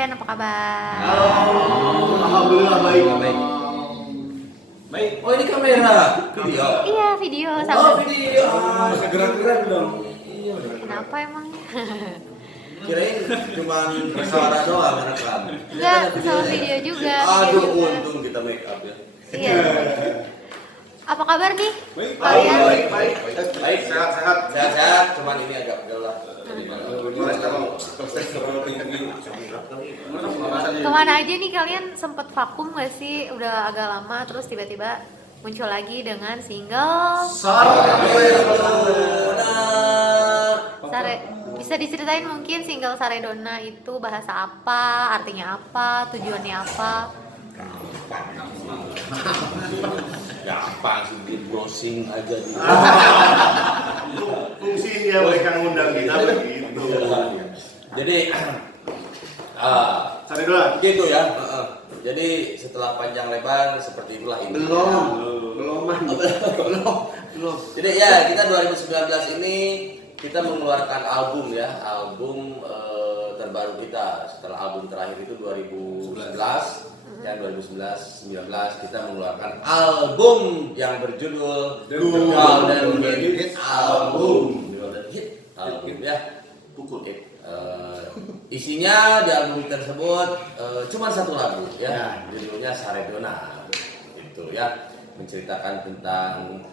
kalian? Apa kabar? Alhamdulillah baik. Baik. Oh ini kamera, video. Iya, video Oh sama. video. Gerak-gerak dong. Kenapa emangnya? Kirain cuma suara doang rekam. Enggak, sama video juga. Aduh, Video juga. untung kita make up ya. Iya. Apa kabar nih? Baik, Kalian? Baik, sehat. Cuman ini agak gelap. Kemana aja nih kalian, sempet vakum gak sih? Udah agak lama terus tiba-tiba muncul lagi dengan single Sare. Bisa diceritain mungkin single Saredona itu bahasa apa, artinya apa, tujuannya apa? Gampang sih, di browsing aja di. Fungsinya mereka ngundang kita begitu. Jadi, Saredona. gitu ya. Jadi setelah panjang lebar seperti itulah ini. Belum. Jadi ya kita 2019 ini kita mengeluarkan album ya, album terbaru kita. Setelah album terakhir itu 2011 dan 2019 kita mengeluarkan album yang berjudul The Golden Hit Album. Golden Hit Album ya. Pukul. Isinya di album tersebut cuma satu lagu ya, judulnya Saredona. Itu ya, menceritakan tentang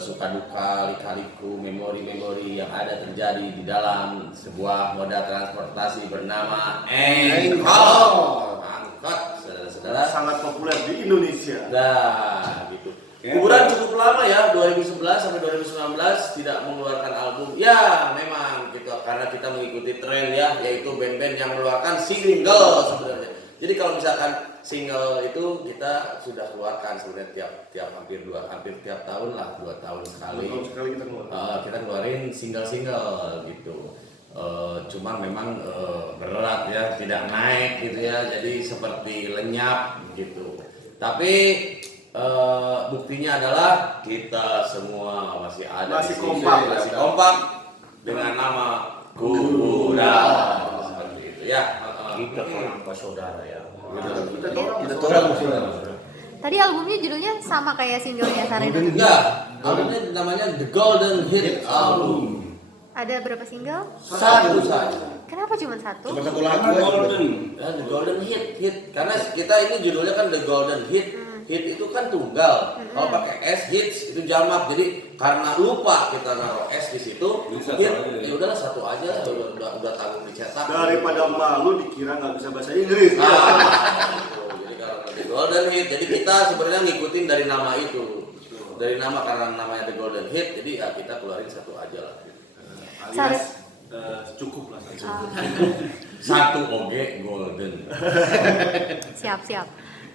suka duka, lika-liku, memori-memori yang ada terjadi di dalam sebuah moda transportasi bernama angkot, saudara-saudara. Sangat populer di Indonesia. Nah, gitu. Kuburan cukup lama ya, 2011 sampai 2019 tidak mengeluarkan album. Ya, memang gitu, karena kita mengikuti tren ya, yaitu band-band yang mengeluarkan single sebenarnya. Jadi kalau misalkan single itu kita sudah keluarkan sebenarnya hampir tiap tahun lah, 2 tahun sekali. Sekali kita keluar. Kita keluarin single gitu. Cuma memang berat ya, tidak naik gitu ya, jadi seperti lenyap gitu. Tapi buktinya adalah kita semua masih ada, Masih di sini, kompak. masih kompak dengan nama Kuburan seperti itu ya. Kita orang saudara ya. Kita Tadi albumnya judulnya sama kayak singlenya Saredona. Enggak, albumnya namanya The Golden Hit Album. Ada berapa single? Satu saja. Kenapa cuma satu? Satu lagu Ya, The Golden Hit. Karena kita ini judulnya kan The Golden Hit. Hit itu kan tunggal. Kalau pakai S hits itu jamak. Jadi karena lupa kita naruh S di situ, hit ya udahlah satu aja, udah tanggung dicetak. Daripada malu dikira nggak bisa bahasa Inggris. Gitu. Jadi kalau The Golden Hit, jadi kita sebenarnya ngikutin dari nama itu. Dari nama, karena namanya The Golden Hit, jadi ya kita keluarin satu aja lah. Alias cukup lah. Satu oge golden. Siap.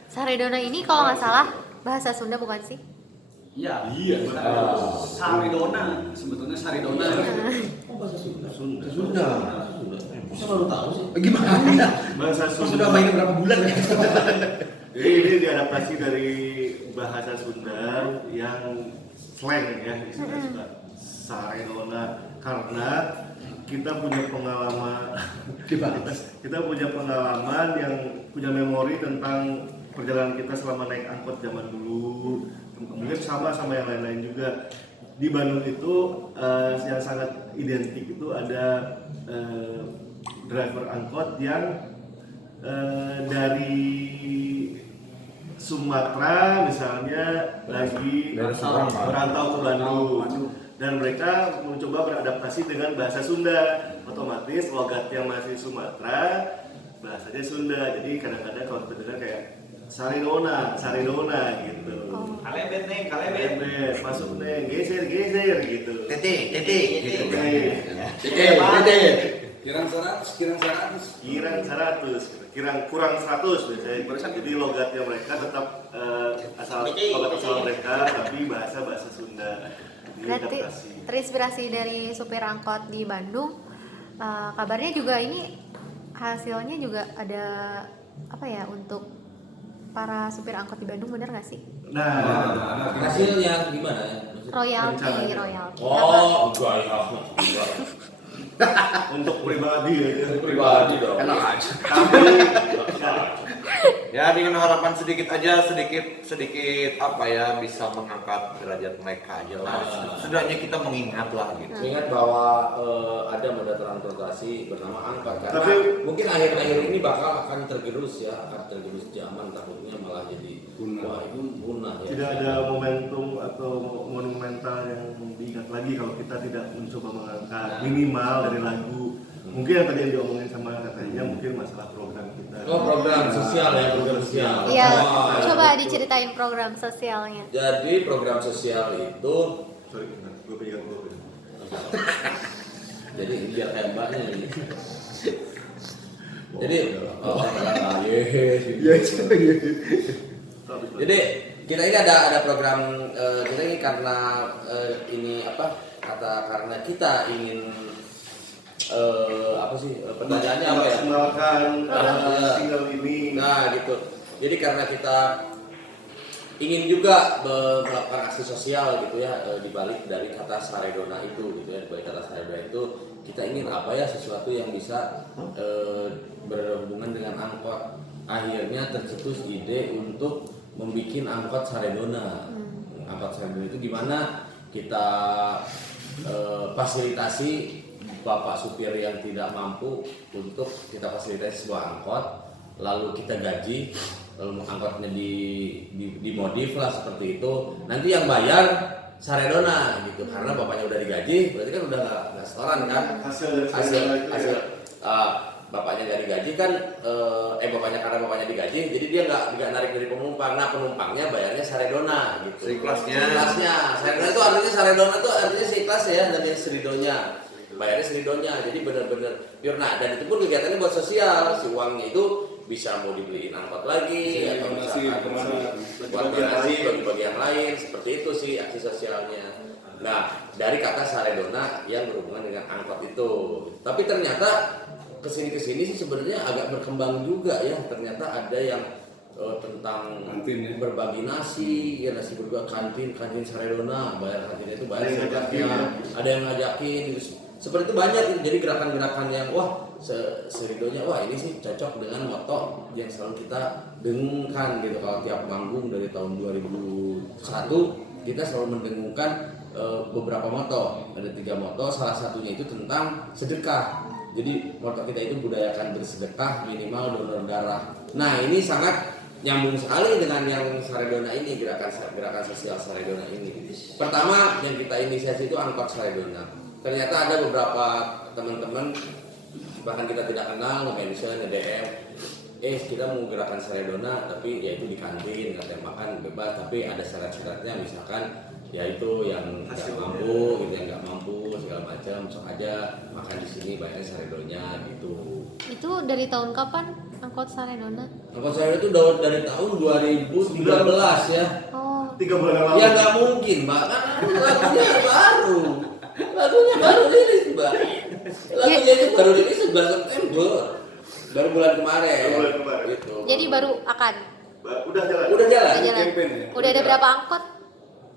Saredona ini kalau nggak salah bahasa Sunda bukan sih? Iya. Saredona, sebetulnya Saredona. Oh, bahasa Sunda. Saya baru tahu sih. Gimana? Bahasa Sunda. Sudah main berapa bulan? Jadi ini diadaptasi dari bahasa Sunda yang slang ya, istilah Sunda. Saredona, karena kita punya pengalaman yang punya memori tentang perjalanan kita selama naik angkot zaman dulu. Mungkin sama yang lain-lain juga. Di Bandung itu yang sangat identik itu ada driver angkot yang dari Sumatera misalnya lagi merantau ke Bandung, dan mereka mencoba beradaptasi dengan bahasa Sunda. Otomatis logatnya masih Sumatera, bahasanya Sunda. Jadi kadang-kadang kalau kita dengar kayak Saredona gitu. Kalebet, Masuk neng, geser gitu. Tete. Kirang 100. Kirang kurang 100 biasanya. Jadi logatnya mereka tetap logat asal mereka, tapi bahasa Sunda. Berarti terinspirasi dari supir angkot di Bandung. Kabarnya juga ini hasilnya juga ada apa ya untuk para supir angkot di Bandung, bener nggak sih? Nah, Hasilnya gimana ya? Royalti. Oh, enggak ya. untuk pribadi aja. Pribadi dong. Enak aja. Tapi Ya dengan harapan sedikit aja, sedikit apa ya, bisa mengangkat derajat mereka aja lah. Setidaknya kita mengingat lah gitu. Ingat bahwa ada moda transportasi bernama angkot karena Tapi- mungkin akhir-akhir ini bakal akan tergerus ya, akan tergerus zaman, takutnya malah jadi wah itu punah ya. tidak ada momentum atau monumental yang diingat lagi kalau kita tidak mencoba mengangkat minimal dari lagu. Mungkin yang tadi yang diomongin sama katanya mungkin masalah program kita. Oh, program sosial ya, program sosial. Iya, Wah, coba itu. diceritain program sosialnya. Jadi program sosial itu Sorry, gue pegang dulu. jadi biar kayak mbaknya ini. Jadi Jadi kita ini ada program kita ini karena ini apa karena kita ingin apa sih pertanyaannya apa ya? Maksimalkan Iya. single ini. Nah gitu. Jadi karena kita ingin juga melakukan aksi sosial gitu ya di balik dari kata Saredona itu gitu ya, di balik kata Saredona itu kita ingin apa ya, sesuatu yang bisa berhubungan dengan angkot. Akhirnya tercetus ide untuk membuat angkot Saredona. Angkot Saredona itu gimana kita fasilitasi bapak supir yang tidak mampu untuk kita fasilitasi sebuah angkot, lalu kita gaji, lalu angkotnya dimodif lah seperti itu. Nanti yang bayar Saredona gitu, karena bapaknya udah digaji, berarti kan udah nggak setoran kan? Hasil dari Saredona itu hasil ya. bapaknya nggak digaji kan, karena bapaknya digaji, jadi dia nggak narik dari penumpang. Nah penumpangnya bayarnya Saredona gitu. Seikhlasnya. Seikhlasnya. Saredona itu artinya Saredona itu artinya seikhlas ya, dan yang seridonya. Bayarnya seridonya, jadi benar-benar pure. Nah dan itu pun kegiatannya buat sosial, si uangnya itu bisa mau dibeliin angkot lagi atau misalkan buat donasi bagi-bagi yang lain, seperti itu sih aksi sosialnya. Nah dari kata Saredona yang berhubungan dengan angkot itu, tapi ternyata kesini sih sebenarnya agak berkembang juga ya. Ternyata ada yang tentang Kantin, ya? berbagi nasi, ya nasi berbagi kantin Saredona, bayar kantinnya itu bayar Ada yang ngajakin, sekatnya, ya? ada yang ngajakin gitu. Seperti itu banyak gitu. Jadi gerakan-gerakan yang wah seridonya wah ini sih cocok dengan moto yang selalu kita dengungkan gitu. Kalau tiap manggung dari tahun 2001 kita selalu mendengungkan beberapa moto. Ada 3 moto, salah satunya itu tentang sedekah. Jadi moto kita itu budayakan bersedekah, minimal donor darah. Nah ini sangat nyambung sekali dengan yang Saredona ini, gerakan sosial Saredona ini. Pertama yang kita inisiasi itu angkot Saredona. Ternyata ada beberapa teman-teman bahkan kita tidak kenal nge-mention, nge-DM, kita mau gerakan Saredona tapi ya itu di kantin, nggak makan bebas, tapi ada syarat-syaratnya, misalkan yaitu yang nggak mampu, gitu, yang nggak mampu segala macam, sok aja makan di sini bayarnya Saredonya gitu. Itu dari tahun kapan angkot Saredona? Angkot saya itu dari tahun 2013 ya. Oh, 3 bulan yang lalu. Ya nggak mungkin, Mbak, kan lagunya baru. Lagunya baru rilis, Mbak. Lagunya itu baru rilis 11 September. Baru bulan kemarin. Baru bulan kemarin. Gitu. jadi baru akan Udah jalan. Udah jalan. udah jalan. campaign ya? Udah ada berapa angkot?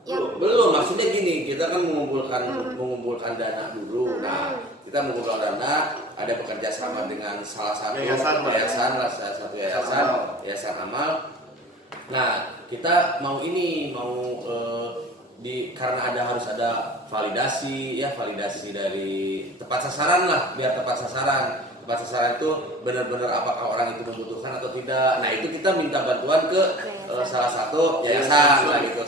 Yang Belum, maksudnya gini, kita kan mengumpulkan dana dulu. Nah, kita mengumpulkan dana, ada bekerja sama dengan salah satu Yayasan, Pak. yayasan amal. Nah, kita mau karena harus ada validasi dari tepat sasaran lah, biar tepat sasaran. Tepat sasaran itu benar-benar apakah orang itu membutuhkan atau tidak. Nah, itu kita minta bantuan ke salah satu yayasan lah gitu,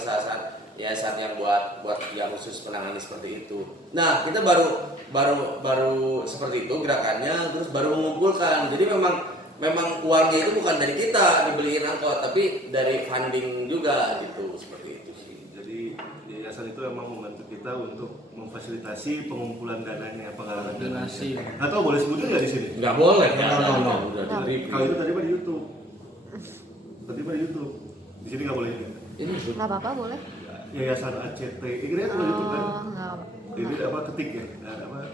yayasan yang buat yang khusus menangani seperti itu. Nah, kita baru seperti itu gerakannya, terus baru mengumpulkan. Jadi memang uangnya itu bukan dari kita dibeliin angkot, tapi dari funding juga gitu, seperti itu sih. Jadi yayasan itu emang membantu kita untuk memfasilitasi pengumpulan dananya, penggalangan Donasi. dananya. Atau boleh sebutin nggak di sini? Nggak boleh, No. udah di Kalau itu tadi mah di YouTube. Tadi mah di YouTube. Di sini nggak boleh ini. ini nggak apa-apa boleh. Yayasan ACT. Ini kan di YouTube kan? Oh, nggak. Ini apa ketik ya? Nah, apa